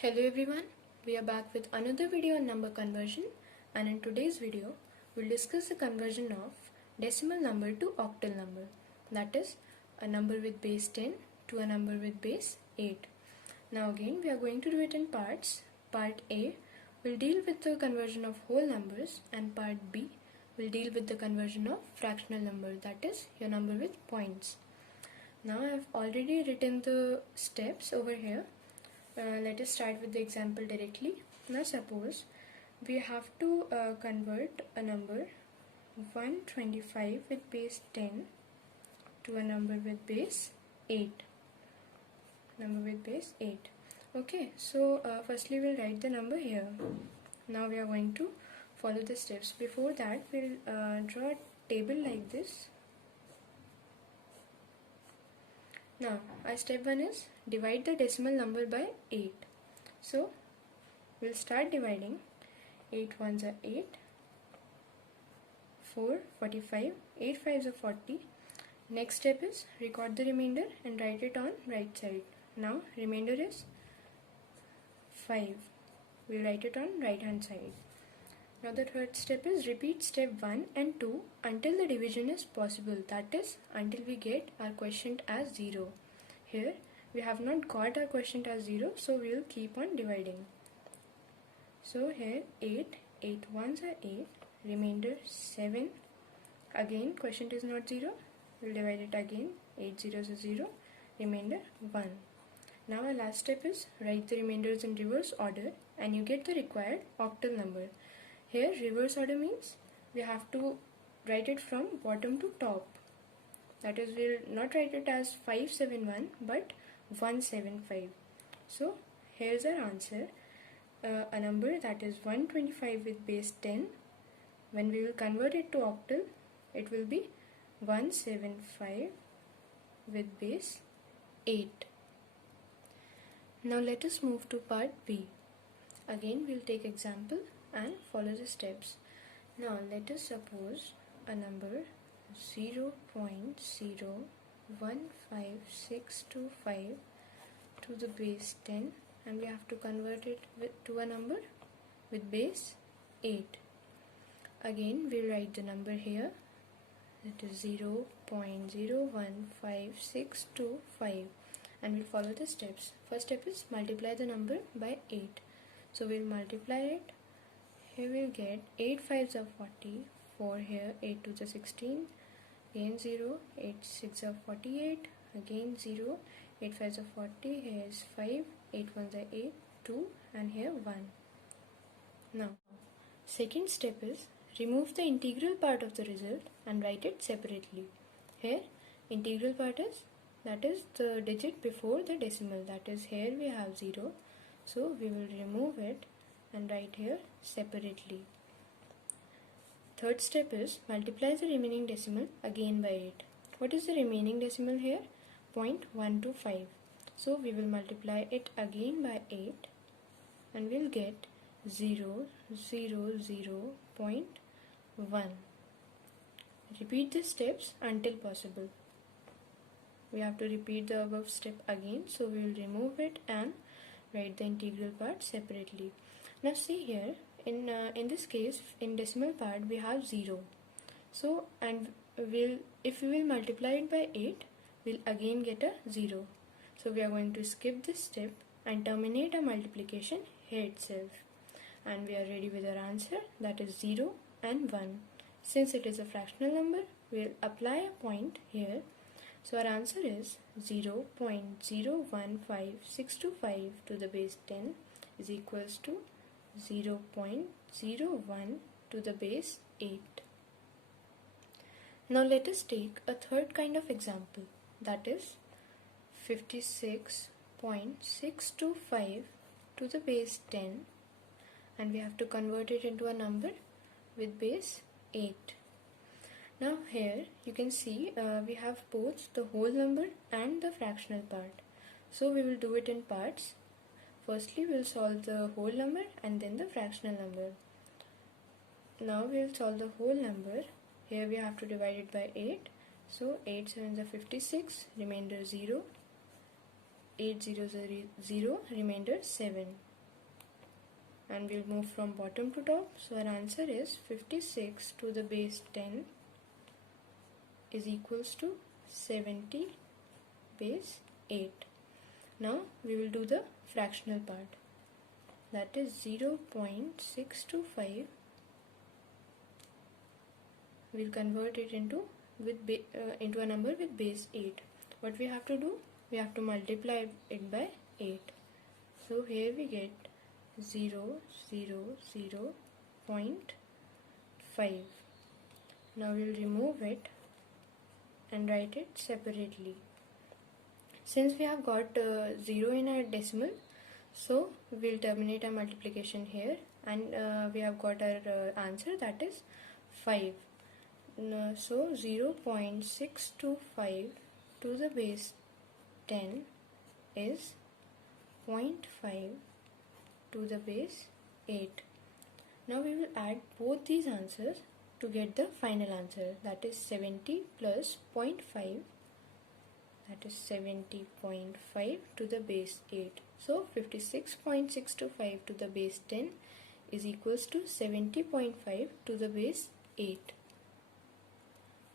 Hello everyone, we are back with another video on number conversion, and in today's video we'll discuss the conversion of decimal number to octal number, that is a number with base 10 to a number with base 8. Now again we are going to do it in parts. Part A will deal with the conversion of whole numbers, and part B will deal with the conversion of fractional number, that is your number with points. Now I have already written the steps over here. Let us start with the example directly. Now suppose we have to convert a number 125 with base 10 to a number with base 8. Okay, so firstly we'll write the number here. Now we are going to follow the steps. Before that we'll draw a table like this. Now our step 1 is divide the decimal number by 8. So we'll start dividing. 8 ones are 8, 4, 45, 8 fives are 40. Next step is record the remainder and write it on right side. Now remainder is 5. We'll write it on right hand side. Now the third step is repeat step 1 and 2 until the division is possible, that is until we get our quotient as 0. Here we have not got our quotient as 0, so we will keep on dividing. So here 8 ones are 8, remainder 7. Again quotient is not 0, we will divide it again. 8 zeros is 0, remainder 1. Now our last step is write the remainders in reverse order and you get the required octal number. Here reverse order means we have to write it from bottom to top. That is, we will not write it as 571 but 175. So here's our answer. A number that is 125 with base 10. When we will convert it to octal, it will be 175 with base 8. Now let us move to part B. Again we'll take example and follow the steps. Now let us suppose a number 0.015625 to the base 10, and we have to convert it to a number with base 8. Again we'll write the number here, that is 0.015625, and we'll follow the steps. First step is multiply the number by 8. So we'll multiply it. Here we'll get 8 fives are 40, 4 here, 8 2s are 16, again 0, 8 6 are 48, again 0, 8 fives are 40, here is 5, 8 ones are 8, 2, and here 1. Now, second step is remove the integral part of the result and write it separately. Here, integral part is, that is the digit before the decimal, that is here we have 0, so we will remove it and write here separately. Third step is multiply the remaining decimal again by 8. What is the remaining decimal here? 0.125. So we will multiply it again by 8 and we'll get 0.1. Repeat the steps until possible. We have to repeat the above step again, so we will remove it and write the integral part separately. Now see here, in this case, in decimal part we have 0. So, and if we will multiply it by 8, we'll again get a 0. So we are going to skip this step and terminate our multiplication here itself. And we are ready with our answer, that is 0 and 1. Since it is a fractional number, we'll apply a point here. So our answer is 0.015625 to the base 10 is equals to 0.01 to the base 8. Now let us take a third kind of example, that is 56.625 to the base 10, and we have to convert it into a number with base 8. Now here you can see we have both the whole number and the fractional part. So we will do it in parts. Firstly we will solve the whole number and then the fractional number. Now we will solve the whole number. Here we have to divide it by 8. So 8 7s are 56, remainder 0. 8000, remainder 7. And we'll move from bottom to top. So our answer is 56 to the base 10 is equals to 70 base 8. Now we will do the fractional part. That is 0.625. We'll convert it into a number with base 8. What we have to do? We have to multiply it by 8. So here we get 0.5. Now we'll remove it and write it separately. Since we have got 0 in our decimal, so we'll terminate our multiplication here, and we have got our answer, that is 5. So 0.625 to the base 10 is 0.5 to the base 8. Now we will add both these answers to get the final answer, that is 70 plus 0.5, that is 70.5 to the base 8. So 56.625 to the base 10 is equals to 70.5 to the base 8.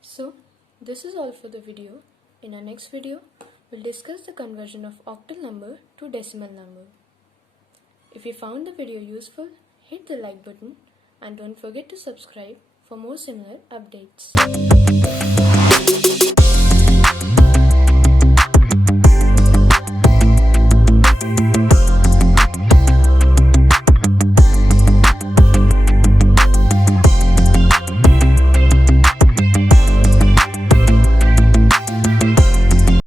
So this is all for the video. In our next video, we'll discuss the conversion of octal number to decimal number. If you found the video useful, hit the like button and don't forget to subscribe for more similar updates.